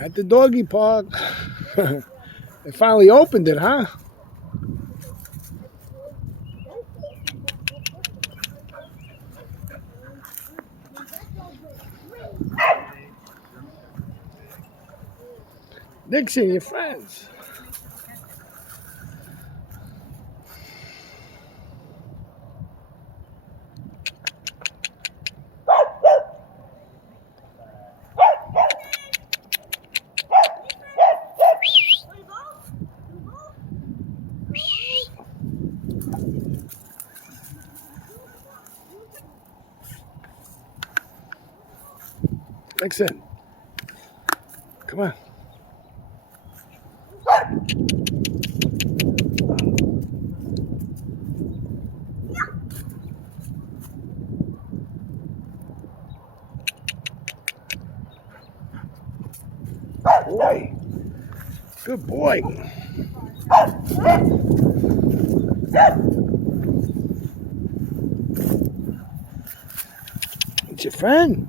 At the doggy park. They finally opened it, huh? Nixon, your friends. Nixon, come on. Boy, good boy. It's your friend.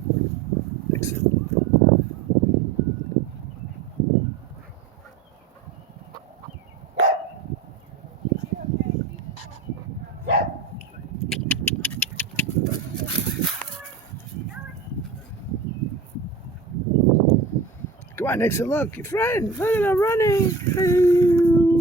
Nixon. Come on, Nixon, look, your friend. Look at him running.